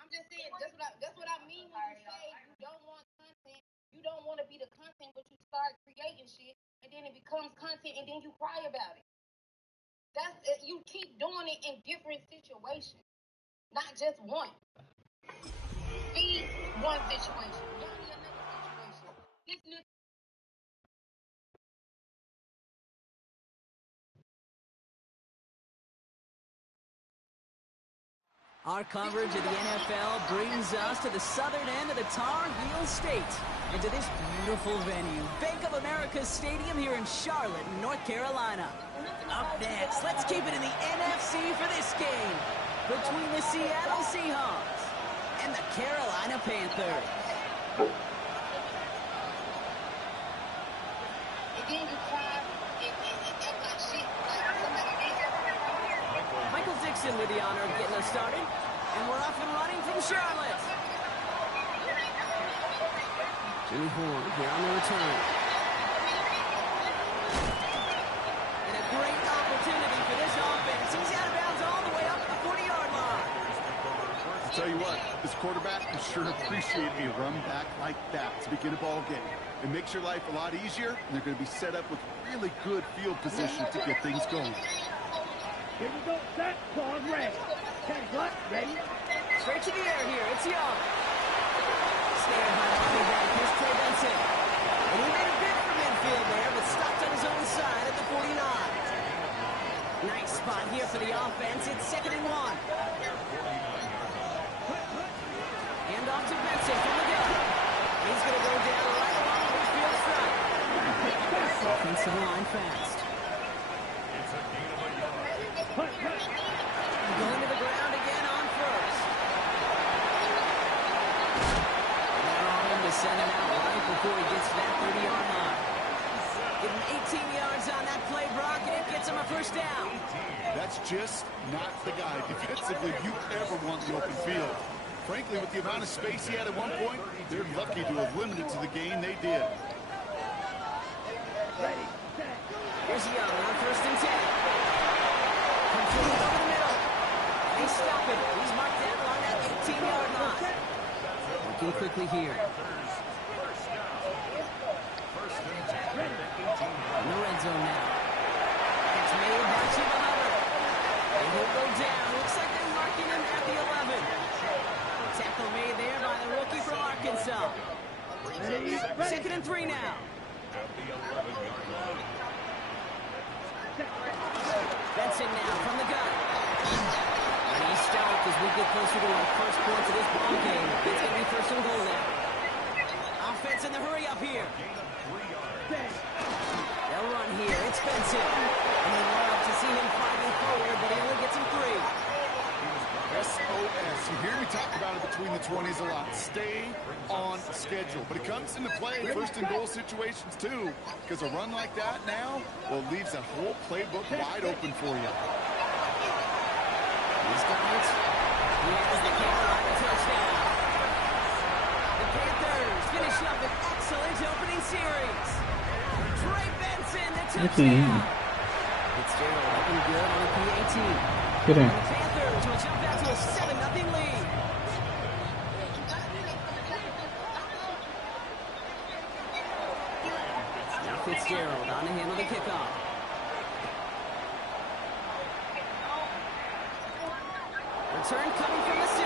I'm just saying, that's what I mean when you say you don't want content. You don't want to be the content, but you start creating shit, and then it becomes content, and then you cry about it. That's you keep doing it in different situations, not just one. Be one situation, be another situation. This nigga. Our coverage of the NFL brings us to the southern end of the Tar Heel State and to this beautiful venue, Bank of America Stadium here in Charlotte, North Carolina. Up next, let's keep it in the NFC for this game between the Seattle Seahawks and the Carolina Panthers. Michael Dixon with the honor of getting us started, and we're off and running from Charlotte. Jimmy Horn here on the return. And a great opportunity for this offense. He's out of bounds all the way up to the 40-yard line. I'll tell you what, this quarterback can sure appreciate a run back like that to begin a ball game. It makes your life a lot easier, and they're going to be set up with really good field position to get things going. Here we go, set, pause, ready. Okay, what, ready? Straight to the air here, it's Young. Stand by the running back, here's Trey Benson. And he made a bid for midfield there, but stopped on his own side at the 49. Nice spot here for the offense, it's 2nd and 1. Hand off to Benson from the gun. He's going to go down right along the field strike. Offensive line fast. Going to the ground again on first. And they're on him to send him out right before he gets to that 30-yard line. Give him 18 yards on that play, Brock, and it gets him a first down. That's just not the guy defensively you ever want the open field. Frankly, with the amount of space he had at one point, they're lucky to have limited to the gain they did. Here's Young on 1st and 10. Continues over the middle. They stop it. He's marked down along that 18-yard line. Looking quickly here. In the red zone now. It's made by Chuba Hubbard. And he'll go down. Looks like they're marking him at the 11. Tackle made there by the rookie from Arkansas. 2nd and 3 now. Benson now from the gun. And he's stopped as we get closer to our first points of this ball game. It's going to be 1st and goal now. Offense in the hurry up here. They'll run here. It's Benson. And they love to see him fighting forward, but he only gets him 3. SOS. You hear me talk about it between the 20s a lot. Stay on schedule. But it comes into play 1st and goal situations too. Because a run like that now, well, leaves that whole playbook wide open for you. He's got it. He has the Carolina touchdown. The Panthers finish up an excellent opening series. Trey Benson, the touchdown. Fitzgerald looking good on the PAT. Good The Panthers will jump out to a 7-0 lead. Now Fitzgerald on to handle the kickoff. Return coming from the 6.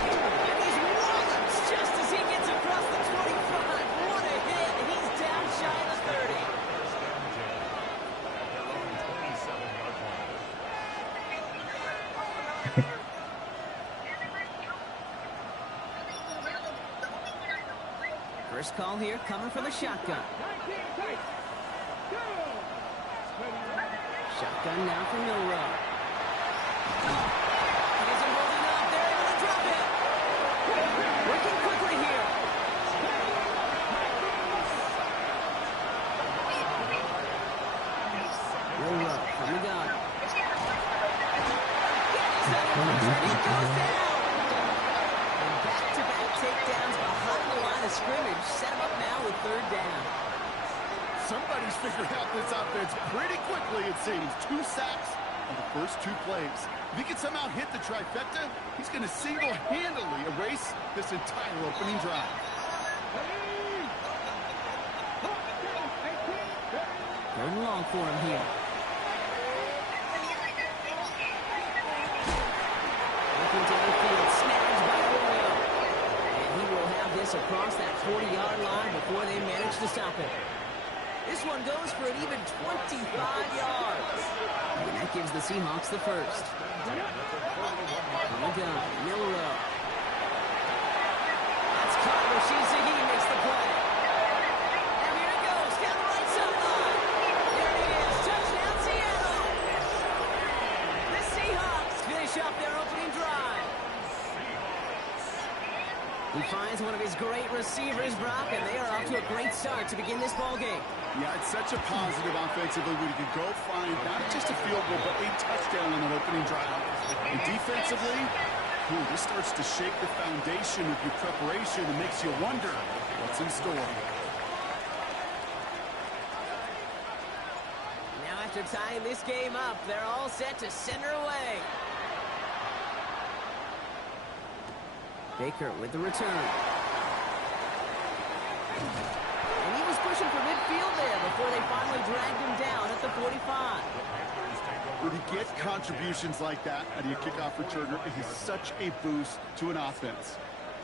And he's walloped just as he gets across the 25. What a hit. He's down shy of the 30. First call here coming from the shotgun. Shotgun now for Milrow. He isn't holding up. They're able to drop it. Working quickly here. Milrow from the gun. He goes down. Back-to-back takedowns behind the line of scrimmage. Set him up now with 3rd down. Somebody's figured out this offense pretty quickly, it seems. 2 sacks of the first 2 plays. If he can somehow hit the trifecta, he's going to single-handedly erase this entire opening drive. Third and long for him here. Looking downfield, snagged by Royal. And he will have this across that 40-yard line before they manage to stop it. This one goes for an even 25 yards. And that gives the Seahawks the first. On the gun, Milrow. That's caught. Rashid Shaheed makes the play. And here it goes, down the right sideline. There it is, touchdown Seattle. The Seahawks finish up their opening drive. He finds one of his great receivers, Brock, and they are off to a great start to begin this ball game. Yeah, it's such a positive offensively when you can go find not just a field goal, but a touchdown on that opening drive. And defensively, this starts to shake the foundation of your preparation and makes you wonder what's in store. Now after tying this game up, they're all set to center away. Baker with the return. And he was pushing for midfield there before they finally dragged him down at the 45. When you get contributions like that out of your kickoff returner, it is such a boost to an offense.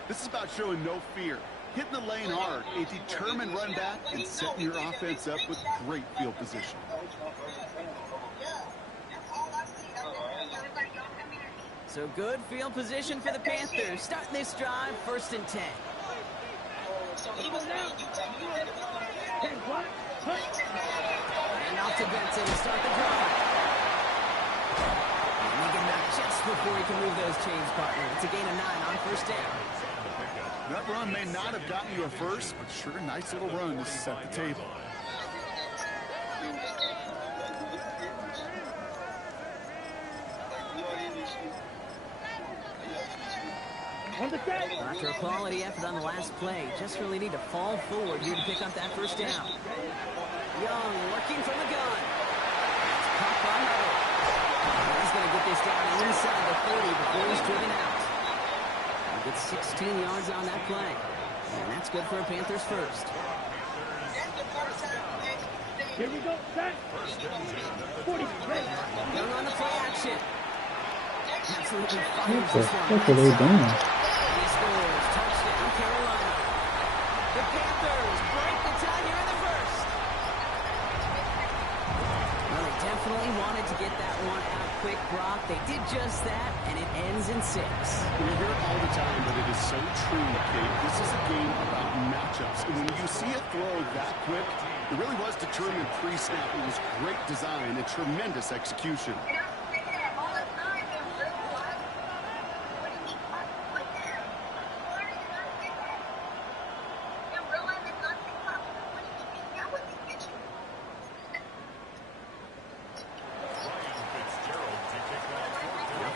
This is about showing no fear, hitting the lane hard, a determined run back, and setting your offense up with great field position. So good field position for the Panthers. Starting this drive, 1st and 10. And off to Benson to start the drive. And they get back just before he can move those chains, partner. It's a gain of 9 on 1st down. That run may not have gotten you a first, but sure, a nice little run to set the table. After a quality effort on the last play, just really need to fall forward here to pick up that 1st down. Young working from the gun. That's caught by Hubbard. He's going to get this down inside the 30 before he's driven out. He gets 16 yards on that play. And that's good for a Panthers first. Here we go, set. 40. Young on the play action. Absolutely fires What this the one. fuck are they doing? He scores. Touchdown, Carolina. The Panthers break the tie here in the 1st. Well, they definitely wanted to get that one out quick, Brock. They did just that, and it ends in 6. We hear it all the time, but it is so true, Kate. This is a game about matchups. And when you see a throw that quick, it really was determined pre-snap. It was great design and tremendous execution.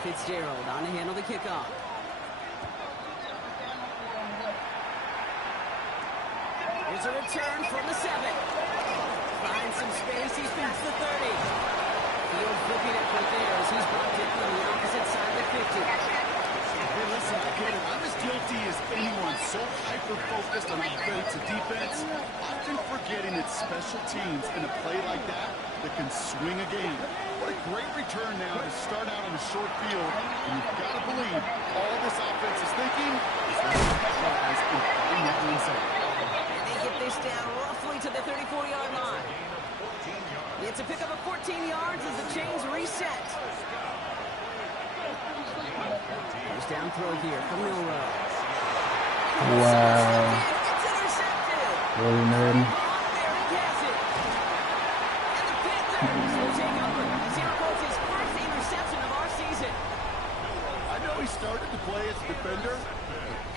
Fitzgerald on to handle the kickoff. Here's a return from the 7. Finds some space. He's past the 30. Field flipping it right there as he's brought down on the opposite side of the 50. Hey, listen, I'm as guilty as anyone, so hyper-focused on offense and defense, often forgetting it's special teams in a play like that can swing a game. What a great return now to start out on a short field, and you've got to believe all this offense is thinking is going to capitalize and find that inside. And they get this down roughly to the 34-yard line. It's a pickup of 14 yards as the chains reset. First down throw here from Milrow. Wow. It's intercepted. Really, man. There he has it. And the Panthers will take over as he records his first interception of our season. I know he started to play as a defender.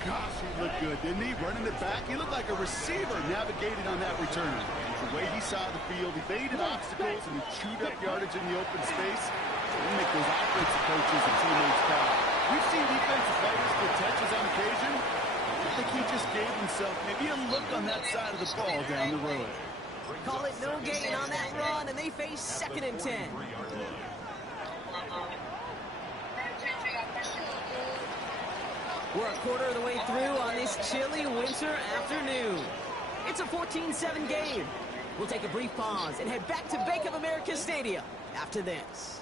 Gosh, he looked good, didn't he? Running it back, he looked like a receiver navigating on that return. The way he saw the field, he evaded obstacles, and he chewed up yardage in the open space. He'll make those offensive coaches and teammates proud. We've seen defensive players get touches on occasion. I think he just gave himself maybe a look on that side of the ball down the road. Call it no gain on that run, and they face 2nd and 10. We're a quarter of the way through on this chilly winter afternoon. It's a 14-7 game. We'll take a brief pause and head back to Bank of America Stadium after this.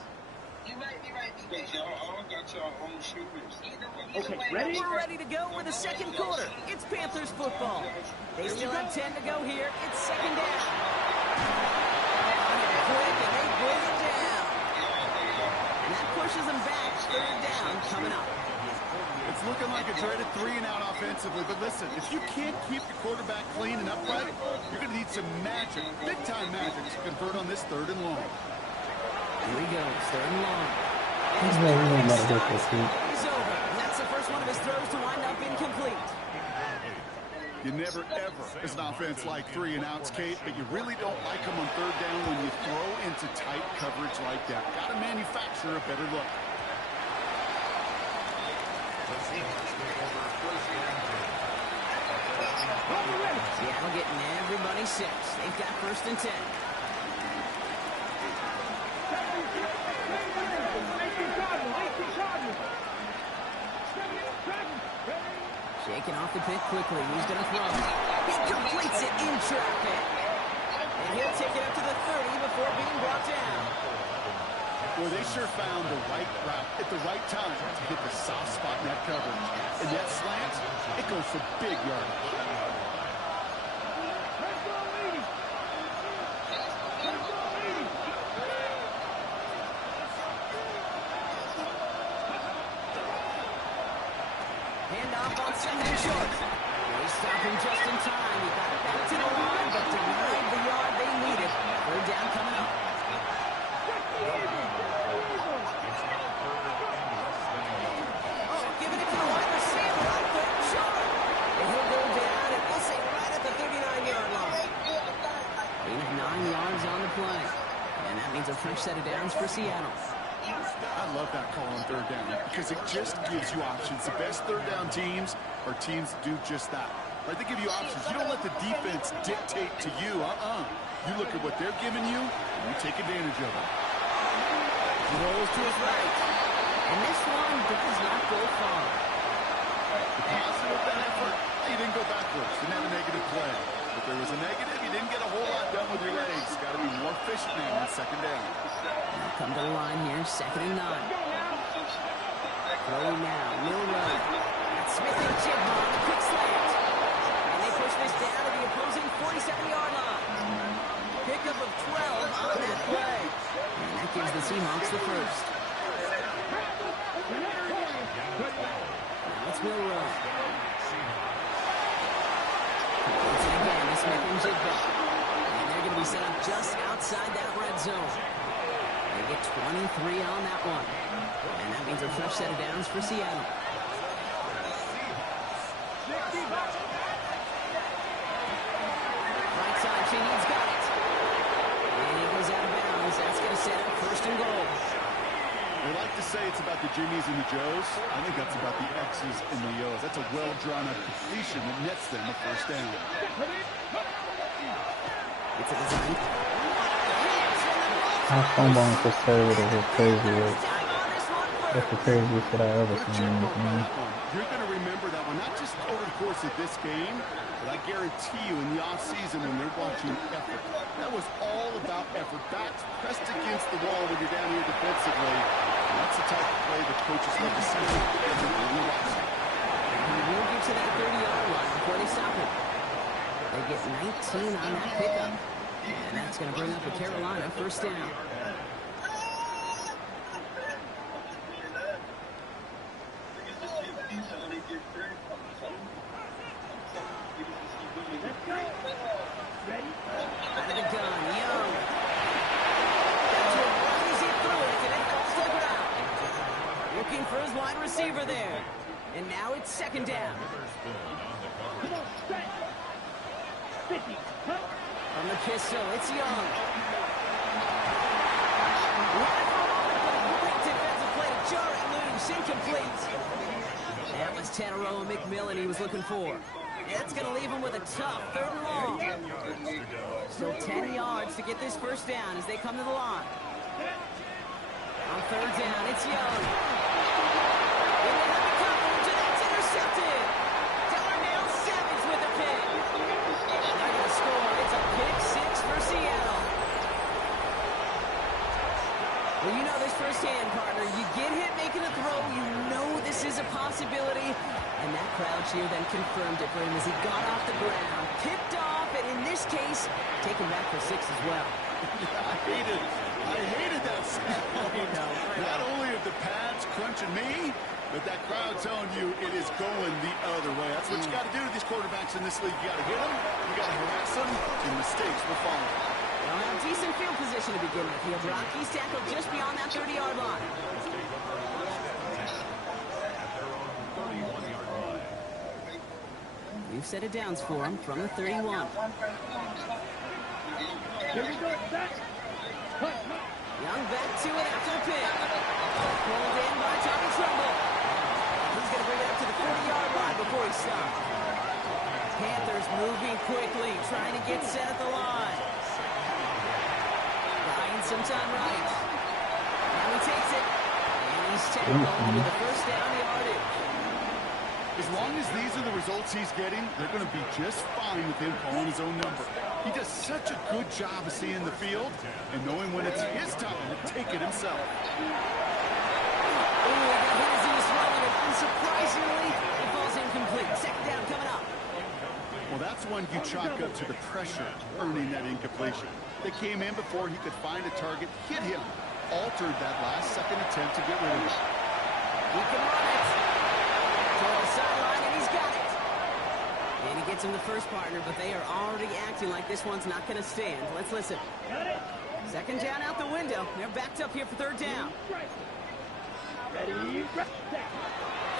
Okay, ready? We're ready to go with the second quarter. It's Panthers football. They still have 10 to go here. It's second down. Quick, and they bring it down. And that pushes them back. Third down coming up. It's looking like a dreaded 3-and-out offensively, but listen, if you can't keep the quarterback clean and upright, you're going to need some magic, big-time magic, to convert on this 3rd and long. Here he goes, 3rd and long. He's not about to hit this week. He's over, and that's the first one of his throws to wind up incomplete. You never, ever, as an offense, like 3-and-outs, Kate, but you really don't like them on 3rd down when you throw into tight coverage like that. Got to manufacture a better look. Seattle getting everybody set. They've got 1st and 10. Shaking off the pick quickly. He's going to throw. He completes it in traffic. And he'll take it up to the 30 before being brought down. Boy, they sure found the right route at the right time to hit the soft spot in that coverage. And that slant, it goes for big yardage. Handoff on 2nd and short. They stop him just in time. He got it back to the line, but denied the yard they needed. 3rd down coming up. Oh, giving it to the wide receiver on 3rd and short. And he'll go down, and we'll say right at the 39-yard line. Gain of 9 yards on the play. And that means a fresh set of downs for Seattle. I love that call on 3rd down because it just gives you options. The best 3rd down teams are teams that do just that. Right? They give you options. You don't let the defense dictate to you. You look at what they're giving you, and you take advantage of it. He rolls to his right. And this one does not go far. The positive of that effort, you didn't go backwards. Didn't have a negative play. If there was a negative, you didn't get a whole lot done with your legs. Got to be more efficient now on 2nd down. Come to the line here, 2nd and 9. Throwing now, Milrow. That's Smith and Jigma on the quick slant. And they push this down to the opposing 47-yard line. Pickup of 12 on that play. And that gives the Seahawks the first. Now it's Milrow. It's again to Smith and Jigma. And they're going to be set up just outside that red zone. They get 23 on that one. And that means a fresh set of downs for Seattle. Right side, Cheney's got it. And he goes out of bounds. That's going to set up 1st and goal. They like to say it's about the Jimmies and the Joes. I think that's about the X's and the O's. That's a well-drawn-up completion that nets them a 1st down. It's a design. Our fumbling conservative is crazy. That's the craziest that I ever seen in this game. You're going to remember that one, not just over the course of this game, but I guarantee you in the offseason when they're watching effort. That was all about effort. Backs pressed against the wall when you're down here defensively. And that's the type of play that coaches love to see. And he will get to that 30-yard line before they stop it. They get 19 on that pickup. And that's going to bring up a Carolina 1st down. Out of the gun, Young. That's what runs he through it, and it falls to the ground. Looking for his wide receiver there. And now it's 2nd down. From the pistol, it's Young. Great defensive play to Jarrett loose, incomplete. That was Tanneroa McMillan he was looking for. That's going to leave him with a tough 3rd and long. Still 10 yards to get this 1st down as they come to the line. On third down, it's Young. In the heavy coverage, and that's intercepted. Darnell Savage with a pick. And they're going to score. It's a pick six for Seattle. Well, you know this firsthand, partner. You get hit making a throw, you know this is a possibility. And that crowd cheer then confirmed it for him as he got off the ground, picked off, and in this case, taken back for six as well. I hated that sound. Not only are the pads crunching me, but that crowd telling you it is going the other way. That's what you got to do to these quarterbacks in this league. You got to hit them, you got to harass them, and mistakes will follow. They'll have decent field position to begin with. He had Rocky's tackled just beyond that 30-yard line. We've set it downs for him from the 31. Here we go, set. Young back to it after the pick. Pulled in by Tommy Trumbull. He's going to bring it up to the 40-yard line before he stops. Panthers moving quickly, trying to get set at the line. Buying some time right. Now he takes it. And he's tackled with the first down yardage. As long as these are the results he's getting, they're going to be just fine with him calling his own number. He does such a good job of seeing the field and knowing when it's his time to take it himself. Oh, he got hit as he was throwing it. Unsurprisingly, it falls incomplete. Second down coming up. Well, that's when you chalk up to the pressure earning that incompletion. They came in before he could find a target, hit him, altered that last second attempt to get rid of it. He can run it. To the sideline, and he's got it. And he gets him the first partner, but they are already acting like this one's not going to stand. Let's listen. Second down out the window. They're backed up here for third down. Ready,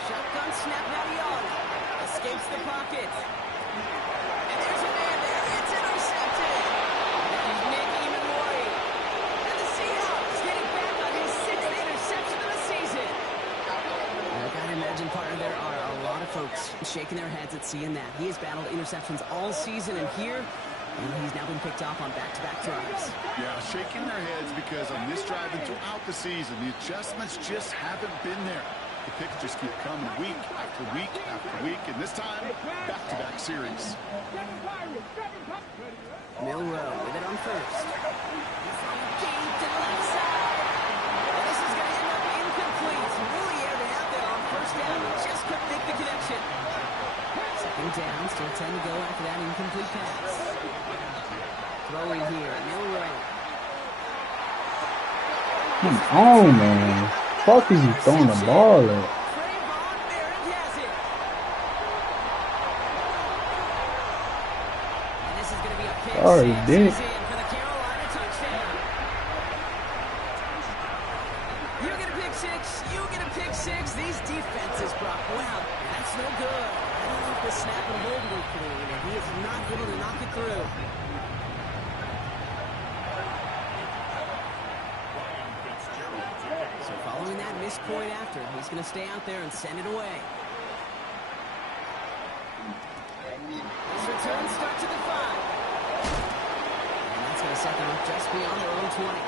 Shotgun snap now Young. Escapes the pocket. And there's a man there. It's intercepted. He's making him worry. And the Seahawks getting back on his sixth interception of the season. I gotta imagine, partner, there are a lot of folks shaking their heads at seeing that. He has battled interceptions all season, and here, he's now been picked off on back-to-back drives. Yeah, shaking their heads because on this drive and throughout the season, the adjustments just haven't been there. The picks just keep coming week after week after week, and this time, back-to-back series. Milrow with it on first. Deep to the left side. And this is going to end up incomplete. Really aired it out there on first down. Just couldn't make the connection. Second down, still 10 to go after that incomplete pass. Throwing here, Milrow. Come on, man. Fuck is you throwing the ball at? Oh, he did. You get a pick six. You get a pick six. These defenses, Brock. Wow, that's no good. I don't know if the snap and hold were clean, and he is not able to knock it through. So following that missed point after, he's going to stay out there and send it away. This return starts to the 5. And that's going to set them up just beyond their own 20.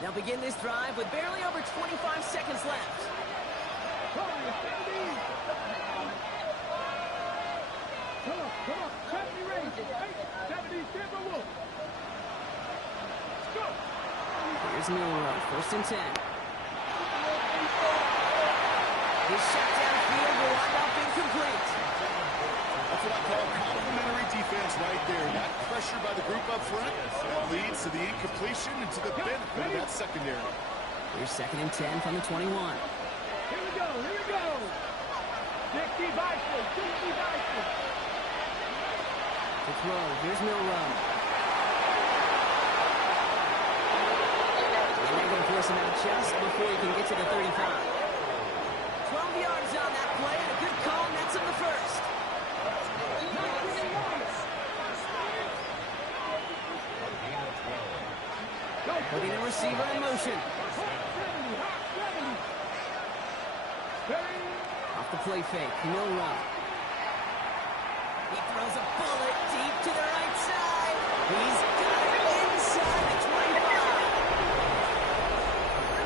They'll begin this drive with barely over 25 seconds left. Come on. 70 ranges. 70 Denver Wolf. Let's go. Here's Milrow, first and 10. His shot downfield will wind up incomplete. That's what I call complimentary defense right there. That pressure by the group up front leads to the incompletion and to the benefit of that secondary. Here's second and 10 from the 21. Here we go. 60 Bison. To throw, here's Milrow. And they're going to force him out just before he can get to the 35. 12 yards on that play, and a good call nets him the first. Putting the receiver in motion. Off the play fake, no run. He throws a bullet deep to the right side. He's got it inside the 25.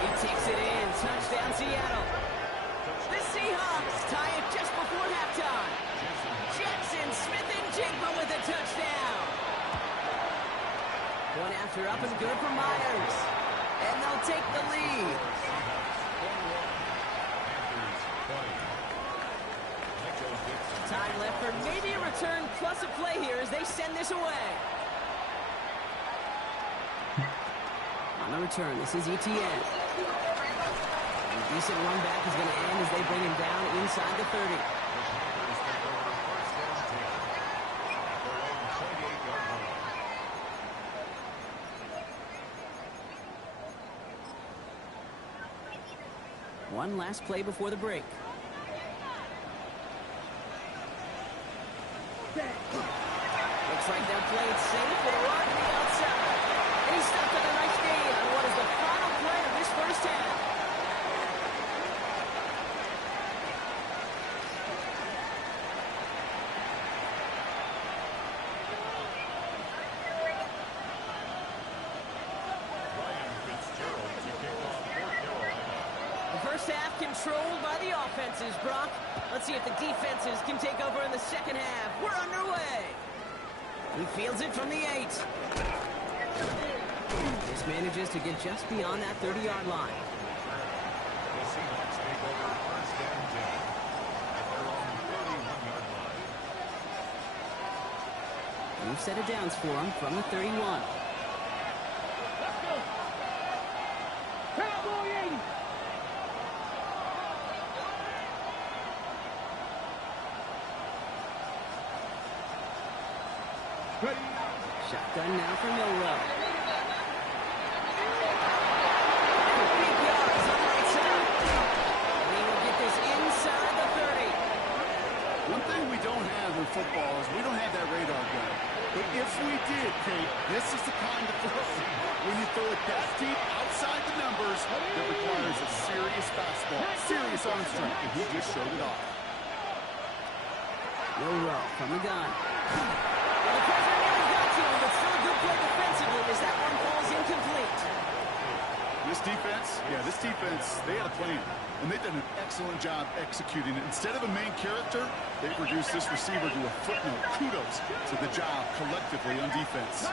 He takes it in. Touchdown, Seattle. The Seahawks tie it just before halftime. Jackson Smith-Njigba with a touchdown. One after up and good for Myers. And they'll take the lead. Time left for maybe a return plus a play here as they send this away. On the return, this is ETN. A decent run back is going to end as they bring him down inside the 30. One last play before the break. Looks like they'll play it safe with a run to the outside. And he's stopped at a nice gain on what is the final play of this first half. The first half controlled by the offenses, Brock. Let's see if the defenses can take over in the second half. We're underway. He fields it from the 8. Just manages to get just beyond that 30-yard line. The Seahawks take over first and 10 at their own 31-yard line. New set of downs for him from the 31. Let's go. Cowboy 80. Shotgun now for Milrow. Big yards on the right side. And he will get this inside the 30. One thing we don't have in football is we don't have that radar gun. But if we did, Kate, this is the kind of throw. When you throw it that deep outside the numbers, it requires a serious fastball, serious arm strength, and he just showed it off. Milrow from the gun. Well, the pressure never got to him, but still a good play defensively as that one falls incomplete. This defense, they had a plan, and they did an excellent job executing it. Instead of a main character, they produced this receiver to a footnote. Kudos to the job collectively on defense.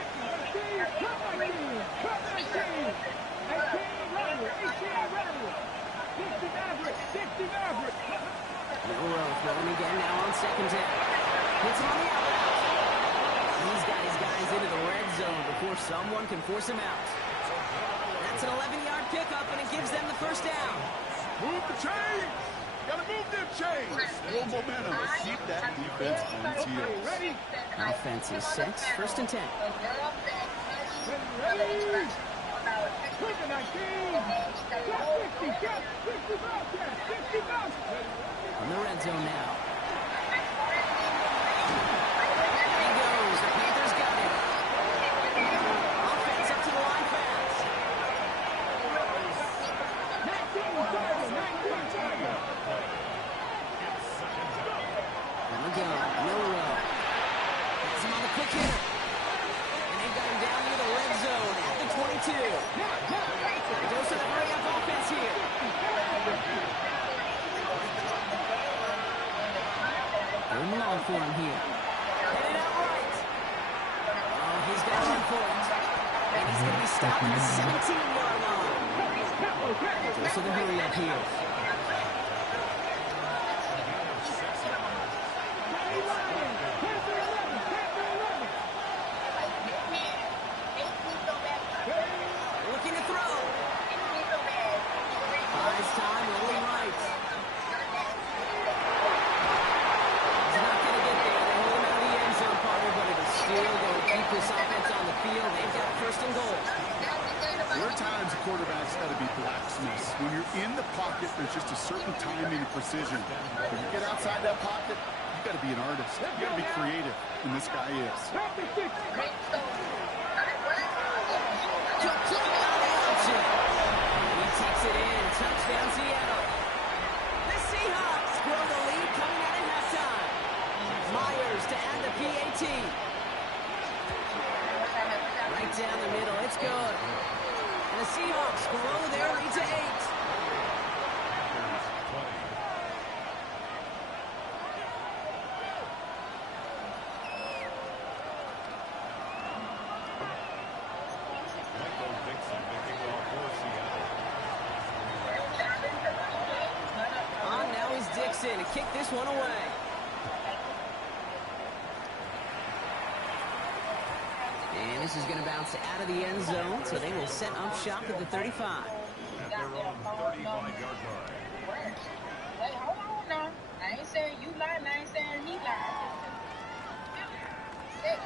Milrow throwing again now on second down. Hits him on the out. He's got his guys into the red zone before someone can force him out. That's an 11-yard pickup, and it gives them the first down. Move the chains! Gotta move them chains! Full momentum. Keep that defense on its heels. Offense is set. First and 10. On the red zone now. There he goes. The Panthers got him. Offense up to the line fast. On the go. Milrow. Has him on the quick hitter. And they've got him down near the red zone at the 22. Goes to the hurry-up offense here. Going long for him here. Headed out right. Oh, he's got to run for it. And he's going to be stopped at the 17-yard line. Goes to the hurry-up here. Looking to throw. Buys time, rolling right. He's not going to get there. They hold him out of the end zone, partner, but it is still going to keep this offense on the field. They've got first and goal. There are times a quarterback's got to be blacksmiths. When you're in the pocket, there's just a certain timing and precision. When you get outside that pocket, you've got to be an artist. You've got to be creative, and this guy is. To play on the Touchdown, Seattle. The Seahawks grow the lead coming out at halftime. Myers to add the PAT. Right down the middle. It's good. And the Seahawks grow their lead to 8. On now is Dixon to kick this one away. And this is going to bounce out of the end zone, so they will set up shop at the 35. At their own 35-yard line. Wait, hold on now. I ain't saying you lied, and I ain't saying he lied. Said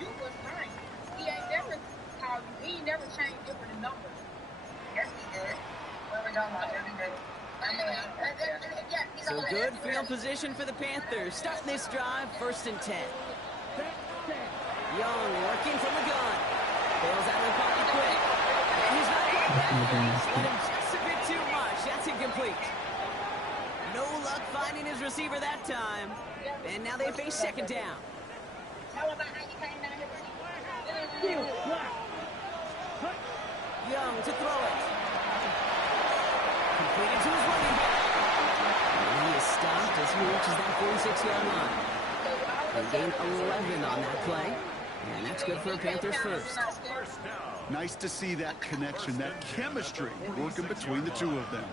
you was lying. He ain't never called you. He ain't never changed different numbers. Yes, he did. What we talking about? Every day. So good field position for the Panthers. Starting this drive, 1st and 10. Young working from the gun. Bails out of the pocket quick. And he's not quite back. Let him just a bit too much. That's incomplete. No luck finding his receiver that time. And now they face 2nd down. Tell about how you came down here. Young to throw it. Completed to his running back. And he is stopped as he reaches that 46-yard line. They gain 11 on that play. And that's good for a Panthers first. Nice to see that connection, that chemistry working between the two of them.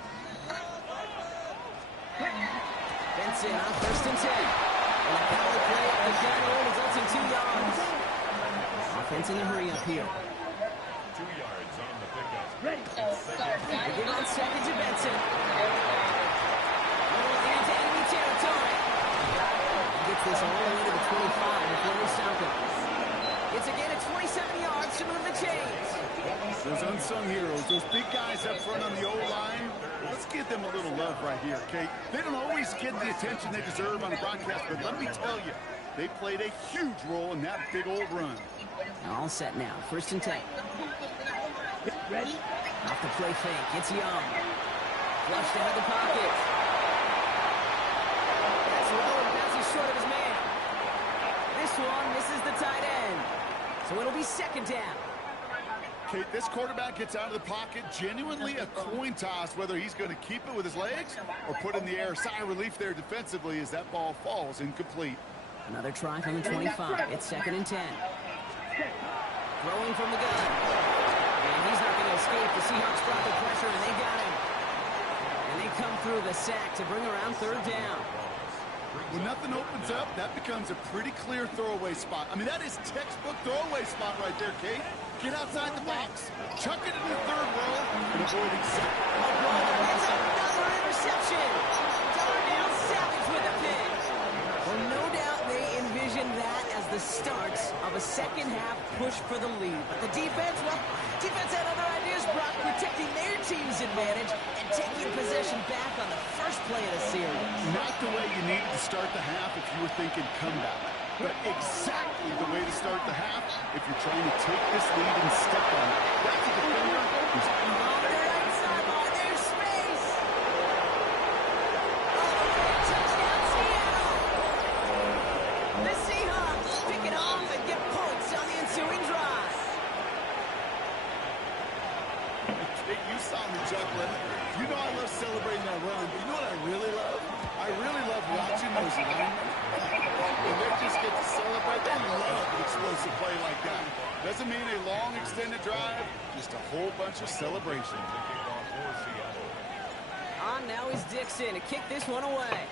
Benson on 1st and 10. And a power play at the gun roll results in 2 yards. Offense in a hurry up here. 2 yards on the pickup. Ready. They give on 2nd to Benson. Rolling into enemy territory. Gets this all the way to the 25 before they stop it. It's again at 27 yards to move the chains. Those unsung heroes, those big guys up front on the O-line, let's give them a little love right here, okay? They don't always get the attention they deserve on the broadcast, but let me tell you, they played a huge role in that big old run. All set now. 1st and 10. Ready. Off the play fake. It's Young. Flushed out of the pocket. That's low and bounces short of his man. This one misses the tight end. So it'll be 2nd down. Kate, this quarterback gets out of the pocket, genuinely a coin toss whether he's going to keep it with his legs or put in the air. Sigh of relief there defensively as that ball falls incomplete. Another try from the 25. It's 2nd and 10. Throwing from the gun. And he's not going to escape. The Seahawks brought the pressure, and they got him. And they come through the sack to bring around 3rd down. When nothing opens up, that becomes a pretty clear throwaway spot. I mean, that is textbook throwaway spot right there, Kate. Get outside the box, chuck it in the 3rd row, and avoid exact. Another interception. Darnell Savage with a pick. Well, no doubt they envisioned that as the start of a second-half push for the lead. But the defense, well, defense had other ideas, Brock, protecting their team's advantage and taking possession back on the first play of the series. Not the way you needed to start the half if you were thinking comeback, but exactly the way to start the half if you're trying to take this lead and step on it. That's a defender who's On the right sideline, there's space. Touchdown, Seattle. The Seahawks pick it off and get points on the ensuing drive. You saw me juggling. You know I love celebrating that run. You know what I really love? I really love watching those linemen. When they just get to celebrate, they love an explosive play like that. Doesn't mean a long extended drive, just a whole bunch of celebration. On now is Dixon to kick this one away.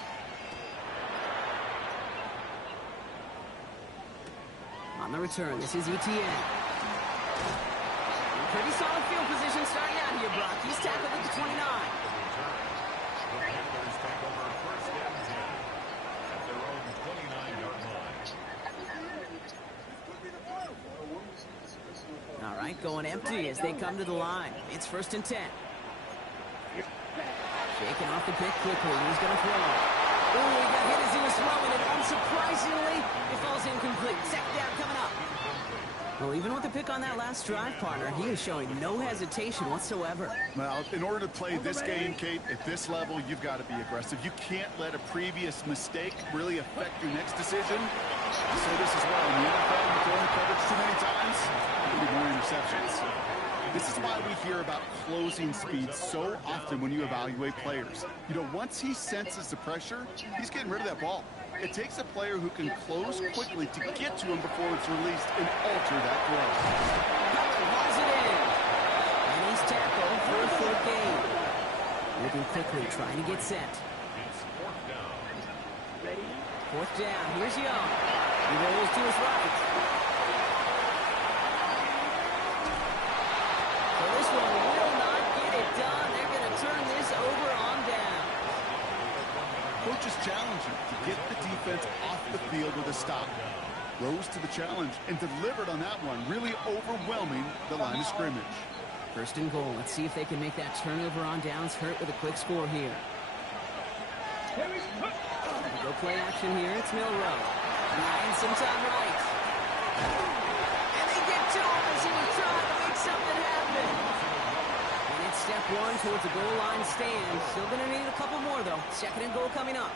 On the return, this is ETN. Pretty solid field position starting out here, Brock. He's tackled at the 29. The Panthers take over 1st and 10 at their own 29-yard line. All right, going empty as they come to the line. It's 1st and 10. Shaking off the pick quickly. He's going to throw. Ooh, he got hit as he was throwing it. Unsurprisingly, it falls incomplete. 2nd down coming up. Well, even with the pick on that last drive, partner, he is showing no hesitation whatsoever. Well, in order to play this game, Kate, at this level, you've got to be aggressive. You can't let a previous mistake really affect your next decision. I say this as well. In the NFL, you throw in coverage too many times, there'll be more interceptions. This is why we hear about closing speed so often when you evaluate players. You know, once he senses the pressure, he's getting rid of that ball. It takes a player who can close quickly to get to him before it's released and alter that throw. Hauls it in. And he's tackled for a third gain. Moving quickly, trying to get set. It's fourth down. Fourth down. Here's Young. He rolls to his right. So this one will not get it done. They're going to turn this over on down. Coaches challenge him to get the defense off the field with a stop. Rose to the challenge and delivered on that one, really overwhelming the line of scrimmage. First and goal. Let's see if they can make that turnover on downs hurt with a quick score here. Go play action here. It's Milrow. Buying some time right. And they get to him as he was trying to make something happen. And it's step one towards the goal line stand. Still going to need a couple more, though. Second and goal coming up.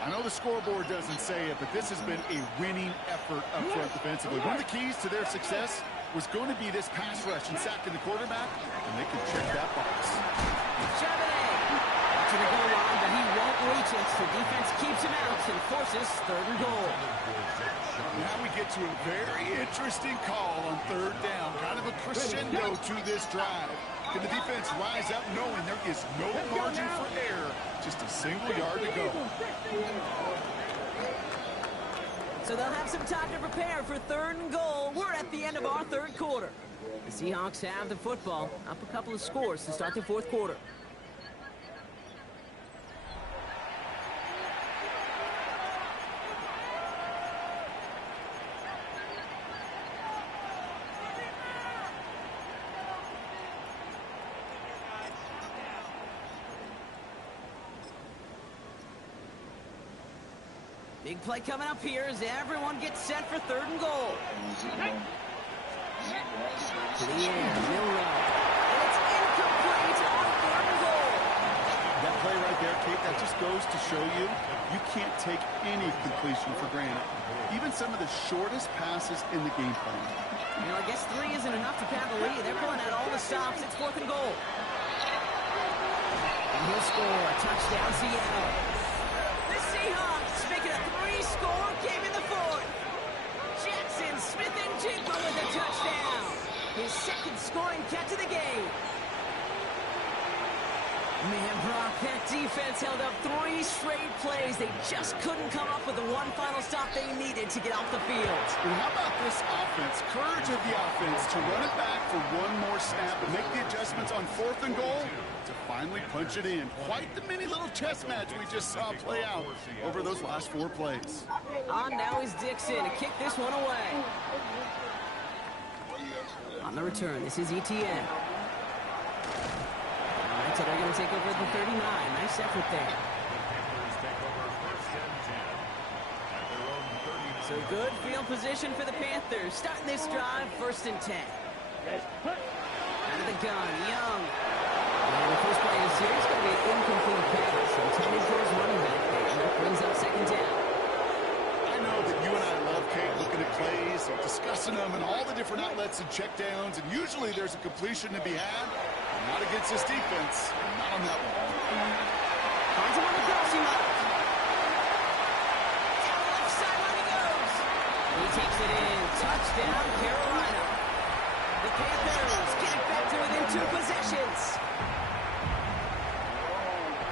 I know the scoreboard doesn't say it, but this has been a winning effort up front defensively. One of the keys to their success was going to be this pass rush and sacking the quarterback, and they can check that box. To the goal line, but he won't reach it. The defense keeps him out and forces third and goal. Now we get to a very interesting call on third down. Kind of a crescendo to this drive. Can the defense rise up knowing there is no margin for error? Just a single yard to go. So they'll have some time to prepare for third and goal. We're at the end of our third quarter. The Seahawks have the football. Up a couple of scores to start the fourth quarter. Big play coming up here as everyone gets set for third and goal. To the air, Milrow. And it's incomplete on third and goal. That play right there, Kate, that just goes to show you, you can't take any completion for granted. Even some of the shortest passes in the game plan. You know, I guess 3 isn't enough to pad the lead. They're pulling out all the stops. It's fourth and goal. And he'll score a touchdown, Seattle. The Seahawks making a 3-score game in the fourth. Jackson Smith and Jigba with a touchdown. His second scoring catch of the game. Man, Brock, that defense held up 3 straight plays. They just couldn't come up with the one final stop they needed to get off the field. And how about this offense? Courage of the offense to run it back for one more snap and make the adjustments on fourth and goal to finally punch it in. Quite the mini little chess match we just saw play out over those last 4 plays. On now is Dixon to kick this one away. On the return, this is Etienne. So they're going to take over the 39. Nice effort there. So good field position for the Panthers. Starting this drive, first and 10. Out of the gun, Young. And the first play of the series is going to be an incomplete pass. Intended for his running back there. And that brings up second down. I know that you and I love, Kate, looking at plays and discussing them and all the different outlets and checkdowns. And usually there's a completion to be had. Not against this defense. Not on that one. Finds him on the crossing line. Down the left sideline he goes. He takes it in. Touchdown, Carolina. The Panthers get it back to within 2 possessions.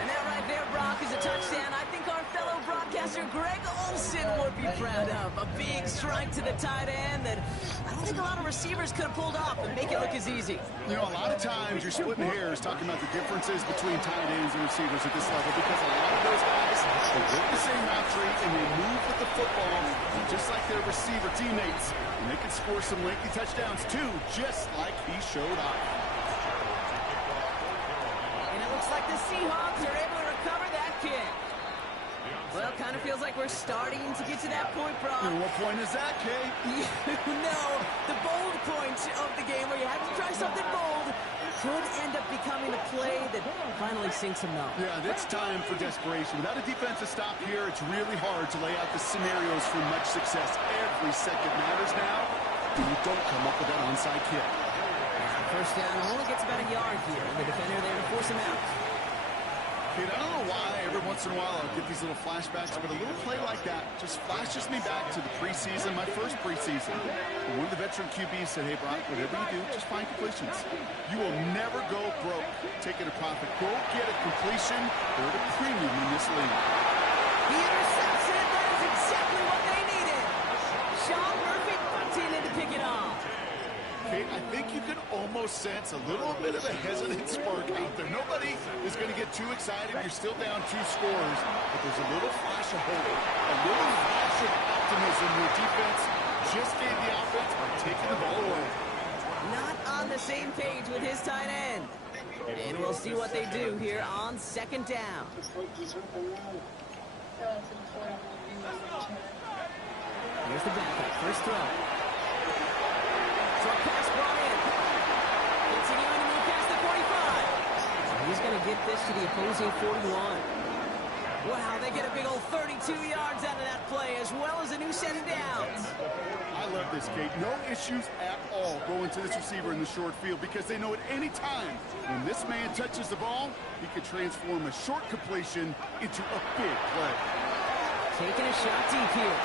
And that right there, Brock, is a touchdown I think our fellow broadcaster Greg Olsen would be proud of. A big strike to the tight end that I don't think a lot of receivers could have pulled off and make it look as easy. You know, a lot of times you're splitting hairs talking about the differences between tight ends and receivers at this level because a lot of those guys, they work the same route tree and they move with the football just like their receiver teammates. And they can score some lengthy touchdowns too, just like he showed off. And it looks like the Seahawks are able to recover that kick. Well, kind of feels like we're starting to get to that point, Brock. And what point is that, Kate? You know, the bold point of the game where you have to try something bold could end up becoming a play that finally sinks them up. Yeah, it's time for desperation. Without a defensive stop here, it's really hard to lay out the scenarios for much success. Every second matters now, and you don't come up with that onside kick. First down only gets about a yard here. The defender there to force him out. Kate, I don't know why every once in a while I'll get these little flashbacks, but a little play like that just flashes me back to the preseason, my first preseason. And one of the veteran QBs said, hey, Brock, whatever you do, just find completions. You will never go broke taking a profit. Go get a completion or a premium in this league. He intercepts it. That is exactly what they needed. Sean Murphy bunting in to pick it off. Kate, I think you can almost sense a little bit of a hesitant spark out there. Nobody is going to get too excited. You're still down 2 scores, but there's a little flash of hope, a little flash of optimism. Your defense just gave the offense by taking the ball away. Not on the same page with his tight end. And we'll see what they do here on second down. Here's the backup. First throw. Short pass brought in. Continuing to move past the 45. He's going to get this to the opposing 41. Wow, they get a big old 32 yards out of that play, as well as a new set of downs. I love this, Kate. No issues at all going to this receiver in the short field because they know at any time when this man touches the ball, he could transform a short completion into a big play. Taking a shot deep here.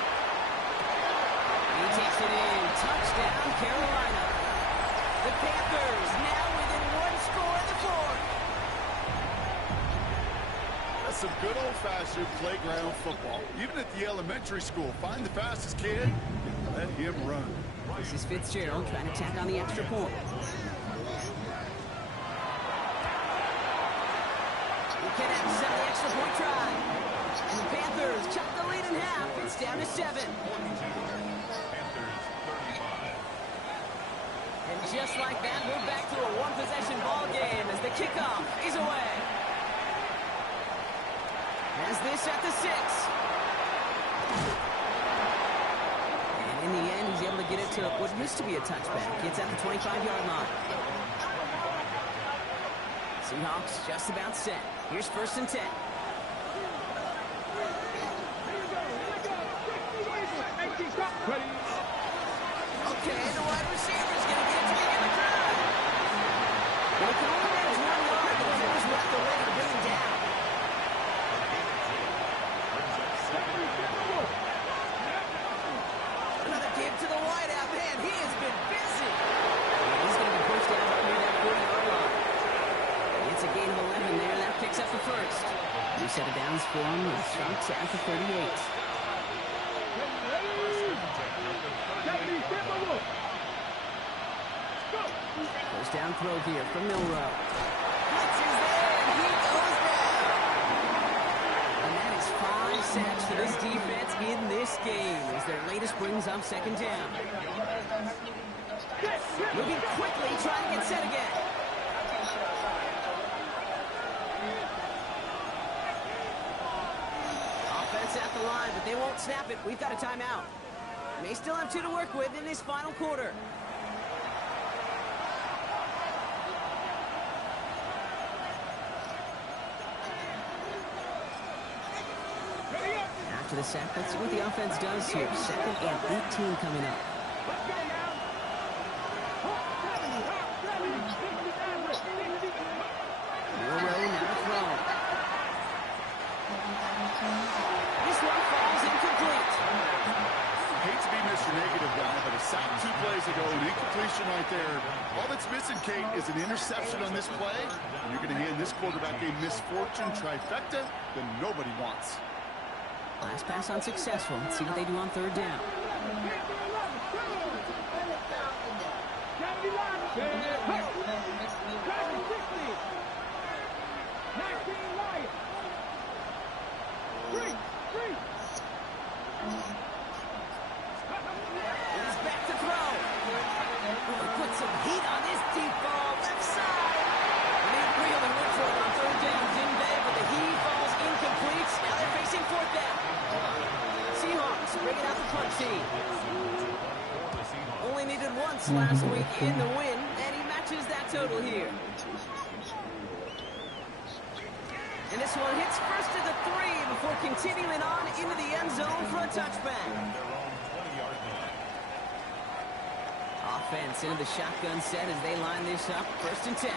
He takes it in. Touchdown, Carolina. The Panthers now within 1 score in the fourth. That's some good old-fashioned playground football. Even at the elementary school, find the fastest kid and let him run. This is Fitzgerald trying to tack on the extra point. He can set the extra point try. And the Panthers chop the lead in half. It's down to 7. And just like that, we're back to a one-possession ball game as the kickoff is away. Has this at the 6. And in the end, he's able to get it to what used to be a touchback. It's at the 25-yard line. Seahawks just about set. Here's 1st and 10. Okay, the wide receiver's going to get it to the end of the crowd. But it can only manage 1 yard, and there's left already to bring him down. Another give to the wideout. Man, he has been busy. And he's going to be pushed out near that 40-yard line. It's a gain of 11 there. That picks up the first. New set of downs for him. It starts at the 38. First down throw here from Milrow. Blitz is there, and he goes down. And that is 5 sacks for this defense in this game as their latest brings up 2nd down. Moving quickly, trying to get set again. Offense at the line, but they won't snap it. We've got a timeout. May still have 2 to work with in this final quarter. After the sack, let's see what the offense does here. 2nd and 18 coming up. Milrow now to throw. This one falls incomplete. Hate to be Mr. Negative guy, but a sack 2 plays ago, an incompletion right there. All that's missing, Kate, is an interception on this play. And you're going to hand this quarterback a misfortune trifecta that nobody wants. Last pass unsuccessful. Let's see what they do on 3rd down. He's back to throw. Oh, he put some heat on this deep ball. Left side. They really went for it on 3rd down, didn't they? But the heave falls incomplete. Now they're facing 4th down. points last week in the win, and he matches that total here. And this one hits first to the 3 before continuing on into the end zone for a touchback. Offense into the shotgun set as they line this up. 1st and 10.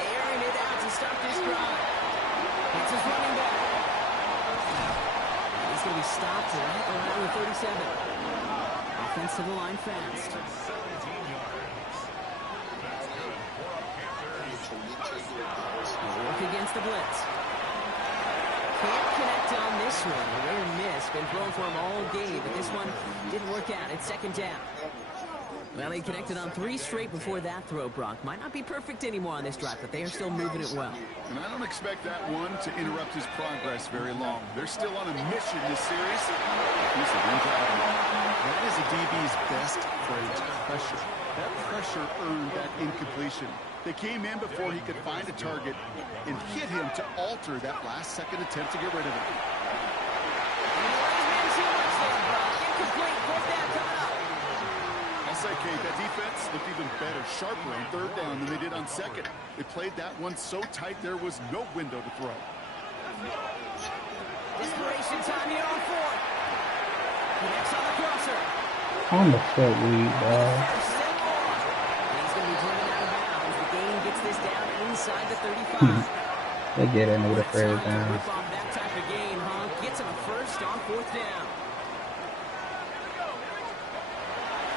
Airing it out to start this drive. It's his running back. He's going to be stopped right around the 37. Offense to the line fast. 17 yards. That's good for a Panther. Work against the blitz. Can't connect on this one. A rare miss. Been thrown for him all game, but this one didn't work out. It's 2nd down. Well, he connected on 3 straight before that throw, Brock. Might not be perfect anymore on this drive, but they are still moving it well. And I don't expect that one to interrupt his progress very long. They're still on a mission this series. That is a DB's best phrase, pressure. That pressure earned that incompletion. They came in before he could find a target and hit him to alter that last-second attempt to get rid of it. Incomplete. 4th down coming up. I'll say, Kate, that defense looked even better, sharper on 3rd down than they did on 2nd. They played that one so tight there was no window to throw. Desperation time here on 4th. Connects on the crosser. On the foot lead, dog. He's going to be driven out of bounds. The game gets this down inside the 35. They get it with a first down. On that type of game, huh? Gets him a first on 4th down.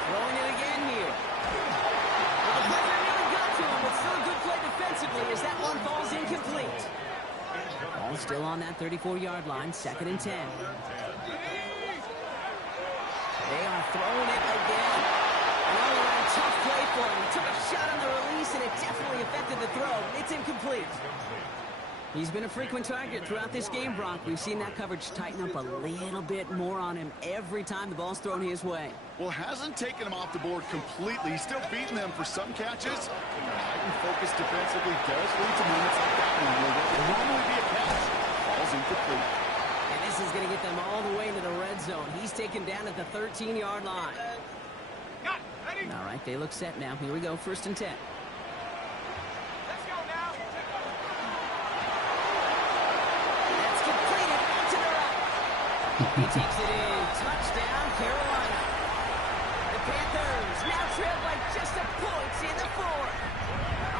Throwing it again here. Well, the player nearly got to him, but still a good play defensively as that one falls incomplete. Ball still on that 34-yard line, 2nd and 10. They are throwing it again. An all-around tough play for him. He took a shot on the release, and it definitely affected the throw. It's incomplete. He's been a frequent target throughout this game, Brock. We've seen that coverage tighten up a little bit more on him every time the ball's thrown his way. Well, hasn't taken him off the board completely. He's still beating them for some catches. Heightened focus defensively does lead to moments like that one where what would normally be a catch falls incomplete. And this is going to get them all the way into the red zone. He's taken down at the 13-yard line. All right, they look set now. Here we go, 1st and 10. He takes it in. Touchdown, Carolina. The Panthers now trail by just a point in the 4th.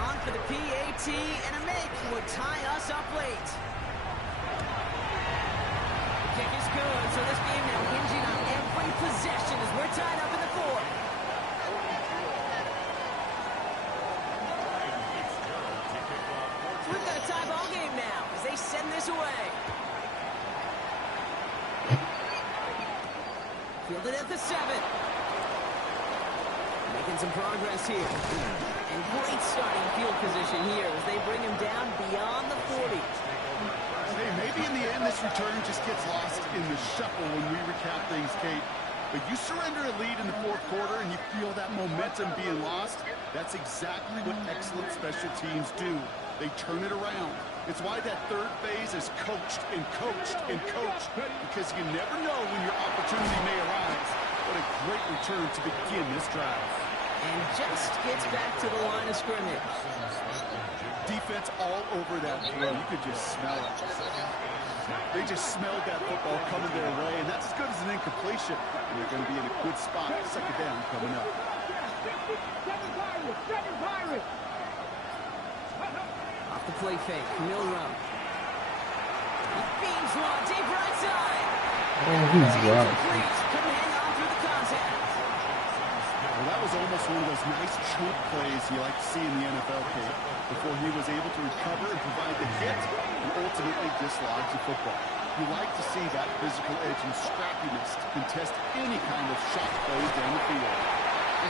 On for the PAT, and a make would tie us up late. The kick is good, so this game now hinging on every possession as we're tied up in the 4th. We've got a tie ball game now as they send this away. Fielded at the 7. Making some progress here. And great starting field position here as they bring him down beyond the 40. Hey, maybe in the end this return just gets lost in the shuffle when we recap things, Kate. But you surrender a lead in the 4th quarter and you feel that momentum being lost. That's exactly what excellent special teams do. They turn it around. It's why that 3rd phase is coached and coached and coached, because you never know when your opportunity may arise. What a great return to begin this drive. And just gets back to the line of scrimmage. Defense all over that play. You could just smell it. They just smelled that football coming their way, and that's as good as an incompletion. And they're going to be in a good spot. 2nd down coming up. Off the play fake, Milrow. He beams one, deep right side. Oh, he's dropped. Couldn't hang on through the contact. Well, that was almost one of those nice choke plays you like to see in the NFL, Kate, before he was able to recover and provide the hit and ultimately dislodge the football. You like to see that physical edge and scrappiness to contest any kind of shot plays down the field.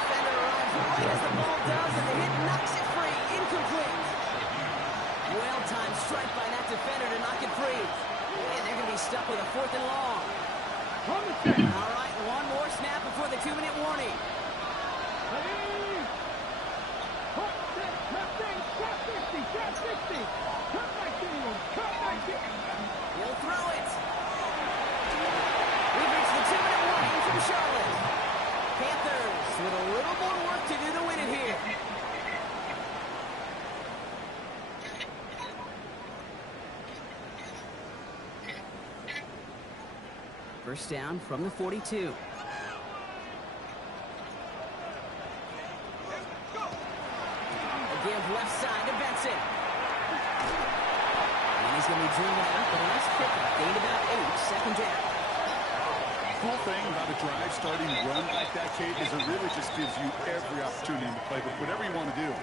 Defender arrives right as the ball does, and the hit knocks it free. Incomplete. Well-timed strike by that defender to knock it free. And they're going to be stuck with a 4th and long. All right, one more snap before the 2-minute warning. He'll throw it. We've reached the 2-minute warning from Charlotte. Panthers First down from the 42. Give left side to Benson. And he's going to be driven out, but a nice pickup. Gained about 8, second down. The cool thing about a drive starting run like that, Kate, is it really just gives you every opportunity to play with whatever you want to do.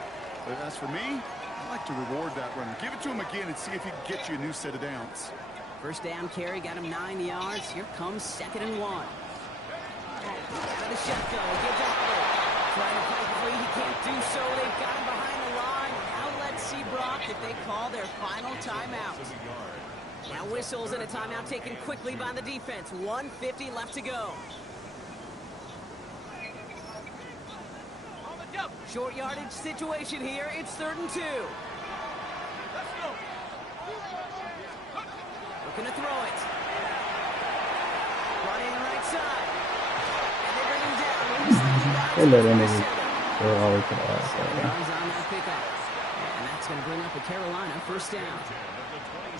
But as for me, I like to reward that runner. Give it to him again and see if he can get you a new set of downs. First down carry, got him 9 yards. Here comes 2nd and 1. Out of the shotgun, gives Hubbard. Trying to fight free, he can't do so. They've got him behind the line. Now let's see, Brock, if they call their final timeout. Now whistles and a timeout taken quickly by the defense. 1:50 left to go. Short yardage situation here. It's 3rd and 2. Looking to throw it. Brought in right side. And they bring him down. They let him in. They're always going to ask that. On that pickup. And that's going to bring up a Carolina first down.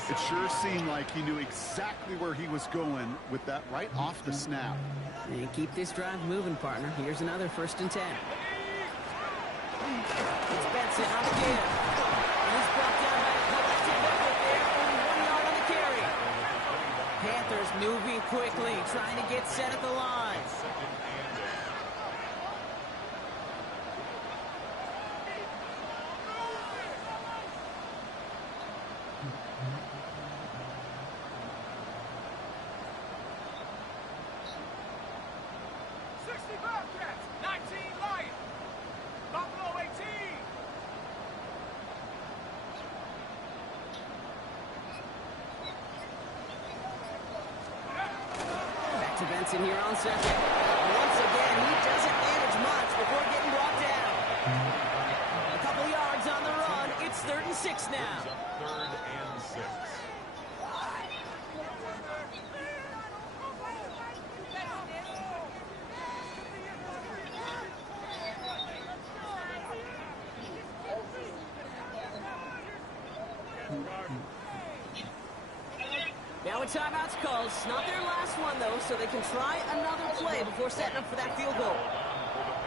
It sure seemed like he knew exactly where he was going with that right off the snap. And keep this drive moving, partner. Here's another 1st and 10. It's Benson on the give. And he's brought down by a collective effort there. Only 1 yard on the carry. Panthers moving quickly, trying to get set at the line. Benson here on 2nd. Once again, he doesn't manage much before getting brought down. A couple yards on the run. It's 3rd and 6 now. 3rd and 6. Now a timeout's called. It's not their last one, though, so they can try another play before setting up for that field goal.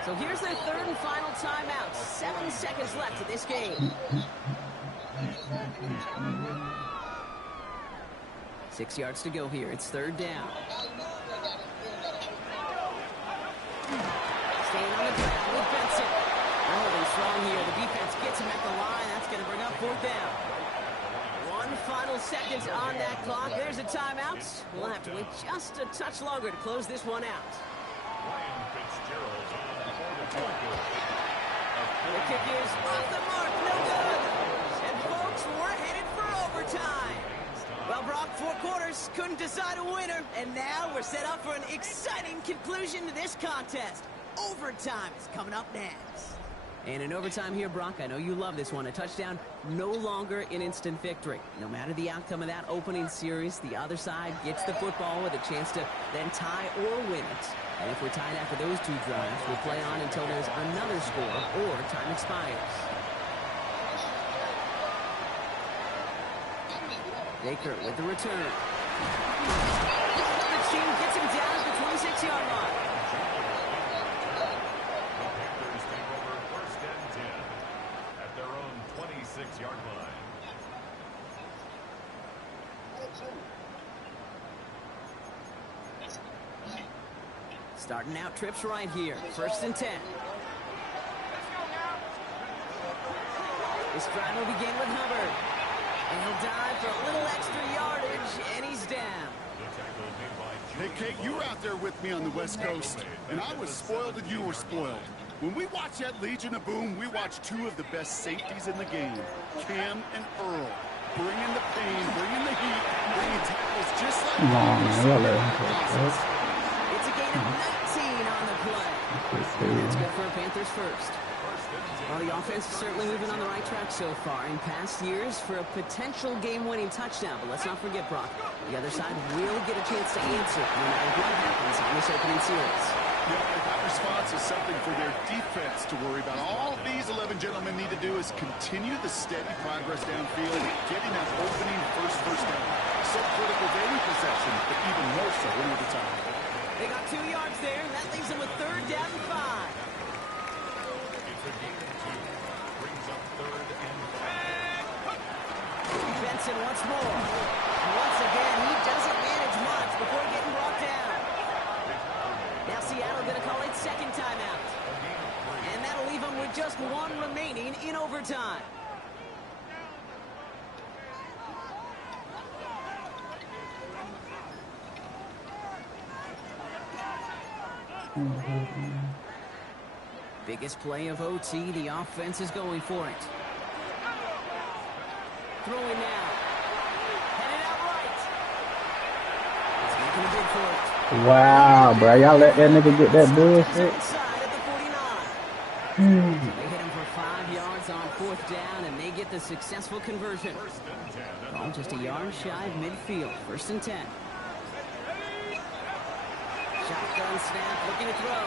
So here's their 3rd and final timeout. 7 seconds left of this game. 6 yards to go here. It's 3rd down. Staying on the ground with Benson. They're holding strong here. The defense gets him at the line. That's going to bring up 4th down. 1 final seconds on that clock. There's a timeout. We'll have to wait just a touch longer to close this one out. The kick is off the mark. No good. And folks, we're headed for overtime. Well, Brock, 4 quarters couldn't decide a winner. And now we're set up for an exciting conclusion to this contest. Overtime is coming up next. And in overtime here, Brock, I know you love this one. A touchdown, no longer an instant victory. No matter the outcome of that opening series, the other side gets the football with a chance to then tie or win it. And if we're tied after those 2 drives, we'll play on until there's another score or time expires. Baker with the return. The team gets him down at the 26-yard line. Starting out trips right here. 1st and 10. This drive will begin with Hubbard. And he'll dive for a little extra yardage, and he's down. Hey, Kate, you were out there with me on the West Coast, and I was spoiled and you were spoiled. When we watch that Legion of Boom, we watch 2 of the best safeties in the game, Cam and Earl. Bringing the pain, bringing the heat, bringing tackles just like It's a gain of 19 on the play. It's good for Panthers first. Well, the offense is certainly moving on the right track so far in past years for a potential game-winning touchdown. But let's not forget, Brock, the other side will get a chance to answer no matter what happens on this opening series. Yeah, that was response is something for their defense to worry about. All these 11 gentlemen need to do is continue the steady progress downfield, getting that opening first down. So critical to any possession, but even more so in overtime. They got 2 yards there, and that leaves them with 3rd down and 5. It's a gain of 2. Brings up 3rd and 5. Benson once more. And once again, he doesn't manage much before getting brought down. Now Seattle going to call it 2nd timeout. And that'll leave them with just 1 remaining in overtime. Biggest play of OT, the offense is going for it. Throwing now. Headed out right. He's making a bid for it. Wow, bro. Y'all let that nigga get that bullshit? Inside at the 49. So they hit him for 5 yards on 4th down, and they get the successful conversion. Ball just a yard shy of midfield. 1st and 10. Shotgun snap, looking to throw.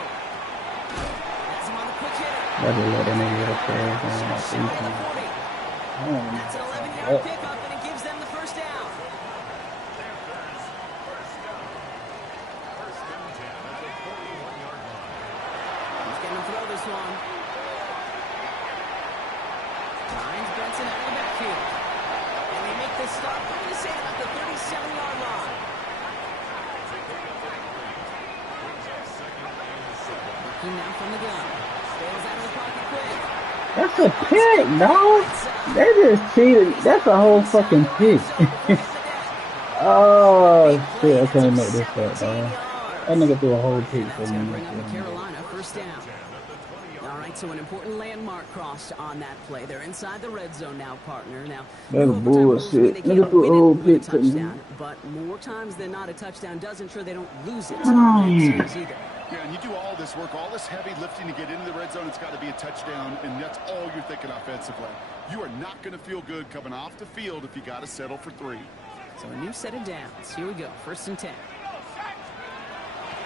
That's him on the quick hitter. Better let that nigga get a pass. That's an 11-yard pickup, and it gives them the 1st down. He's getting to throw this one. Finds Benson out of the backfield. And they make the stop, I'm going to say about the 37-yard line. Working now from the gun. Stays out of the pocket quick. That's a pick, dog. They just cheated. That's a whole fucking pick. Oh, shit. I can't make this up, dog. That nigga threw a whole pick for me. Carolina, 1st down. All right, so an important landmark crossed on that play. They're inside the red zone now, partner. Now, that's bullshit. Nigga threw a whole pick for me. But more times than not, a touchdown does ensure they don't lose it. Yeah, and you do all this work, all this heavy lifting to get into the red zone, it's got to be a touchdown, and that's all you're thinking offensively. You are not going to feel good coming off the field if you got to settle for 3. So a new set of downs. Here we go, 1st and 10.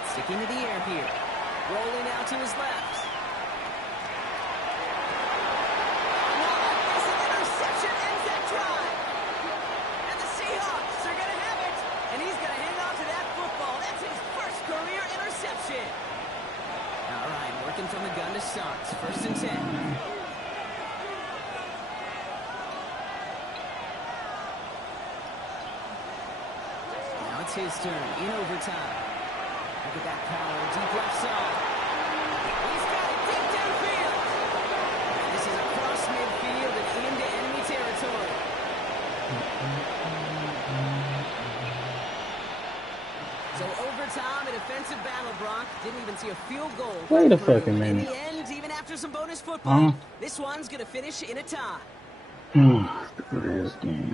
Sticking to the air here. Rolling out to his left. This interception ends that drive. And the Seahawks are going to have it. And he's going to hang on to that football. That's his first career interception. All right, working from the gun to start. 1st and 10. Now it's his turn in overtime. Look at that power, deep left side. He's got it deep downfield. And this is across midfield and into enemy territory. So overtime, a defensive battle, Brock. Didn't even see a field goal. Wait a fucking minute. In the end, even after some bonus football, this one's going to finish in a tie. Look at this game.